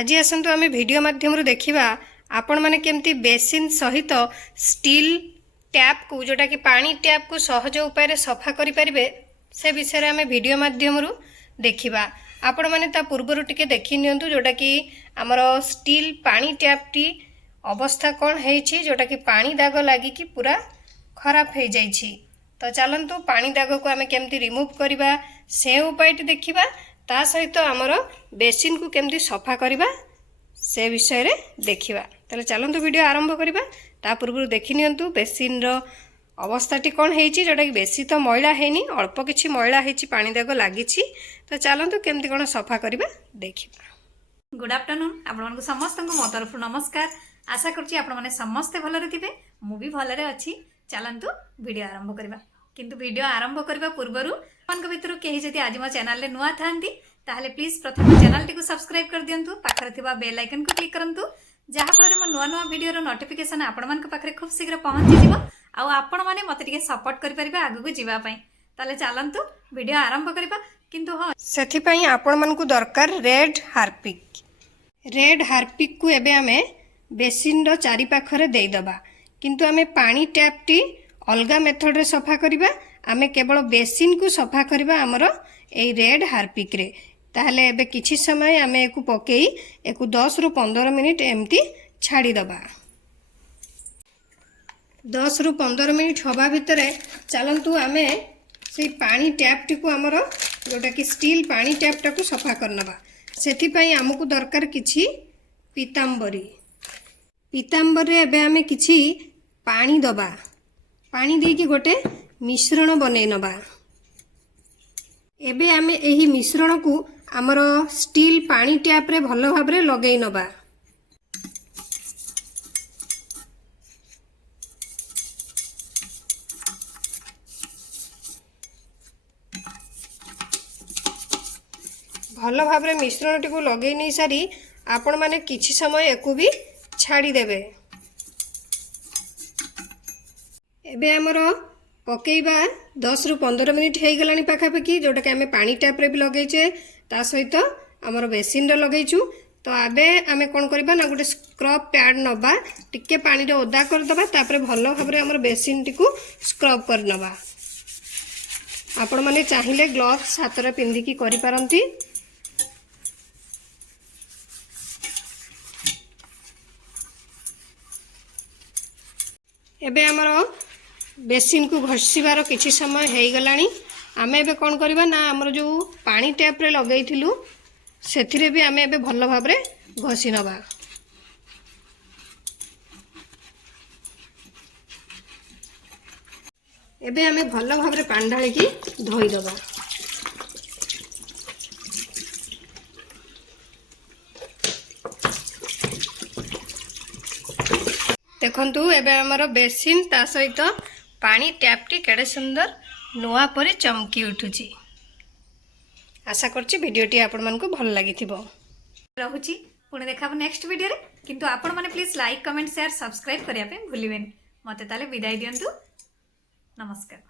आज आसतु आम वीडियो माध्यम देखा आपण मैंने केमती बेसिन सहित स्टील टैप को जोटा कि पानी टैप को सहज उपाय सफा करें से विषय आम वीडियो माध्यम देखा आपण मैंने पूर्वर टिके देखी नियंतु जोटा कि आमर स्टील पानी टैप टी अवस्था कौन है जोटा कि पानी दाग लगिकी पूरा खराब हो जाइए। तो चलतु पानी दाग को आम केमती रिमूव करवा से उपाय देखा ता सहित आमर बेसिन को केमती सफा करवा से विषय रे देखिबा। ताले चलंतु वीडियो आरंभ करवा। ता पूर्व देखि नियंतु बेसिन रो अवस्थाटी कौन होइछि जोटा कि बेसी तो मैला हैनी अल्प किछि मैला होइछि पानी दाग लागिछि। तो चलंतु केमती कोन सफा करवा देखिबा। गुड आफ्टरनून आपण मानक समस्त को मो तरफ नमस्कार। आशा करछि आपण माने समस्त भलरे थिबे मु भी भलरे अछि। चलंतु वीडियो आरंभ करवा। किंतु वीडियो आरंभ करबा पूर्वरु मानक भितर केही जदि आज मो चैनल रे नुआ थांती ताहले प्लीज प्रथम चैनल टी को सब्सक्राइब कर दियंतु। पाखरे थिबा बेल आइकन को क्लिक करंतु जहा फल मो नुआ नुआ वीडियो रो नोटिफिकेशन आपण मानक पाखरे खूब शीघ्र पहुंची जिवो आ आपण माने मते टिके सपोर्ट करि परिबा आगु को जीवा पई। ताले चलंतु वीडियो आरंभ करबा। किंतु हां सेथि पई आपण मानकु दरकार रेड हार्पिक को एबे हमें बेसिन रो चारि पाखरे देई दबा। किंतु हमें पानी टैप टी अलगा मेथड रे सफा करबा। आमे केवल बेसिन को सफा करबा हमर ए रेड हार्पिक रे। ताहले एबे किछि समय आमे एकु पकेई एकु 10 रु 15 मिनिट एमती छाड़ी दबा। 10 रु 15 मिनिट हवा भितरे चलंतु आमे से पानी टैप टी को हमर जोटा कि स्टील पानी टैप टा को सफा करनबा। सेथि पई हमकु दरकार किछि पीतांबरी रे एबे आमे किछि पानी दबा। पानी देकी गोटे मिश्रण बनै नबा। एबे आमे एही मिश्रण को आमर स्टील पानी टैप रे भलो भाबरे लगै नबा। भलो भाबरे मिश्रण टी को लगै नै सारी आपण माने किछि समय एको भी छाड़ी देबे। एबे हमरो पकेइबा 10 रु 15 मिनिट हो गलानी पाखापाखि जोटा कि आम पानी टैप रे भी लगेचे ता सहित आमर बेसिन रे लगेचु। तो आबे आमे कोन करबा ना गोटे स्क्रब पैड नबा टिके पानी रे ओदा कर दबा तापरे भलो भाबरे हमर बेसिन टी को स्क्रब कर नबा। आपण माने चाहिले ग्लोव्स हाथ रे पिंदी की करि पारंती। एबे हमरो बेसिन को घसीबार किछि समय हो गलानी। आमे एबे कोन करबा ना हमर जो पानी टैप रे लगैथिलु सेथिरे भी आमे एबे भलो भाबरे घसी नबा। एबे आमे भलो भाबरे पानी ढाळी की धोई दबा। देखंतु एबे हमर बेसिन ता सहित पानी टैप टी केड़े सुंदर नुआ परे चमकी उठुची। आशा करछि वीडियो टी आपण मन को भल लागिथिबो। रहुची पुणे देखाबो नेक्स्ट वीडियो रे। किंतु आपण माने please like comment share subscribe करिया पे भूलिबेनी। मते ताले विदाई दियंतु। नमस्कार।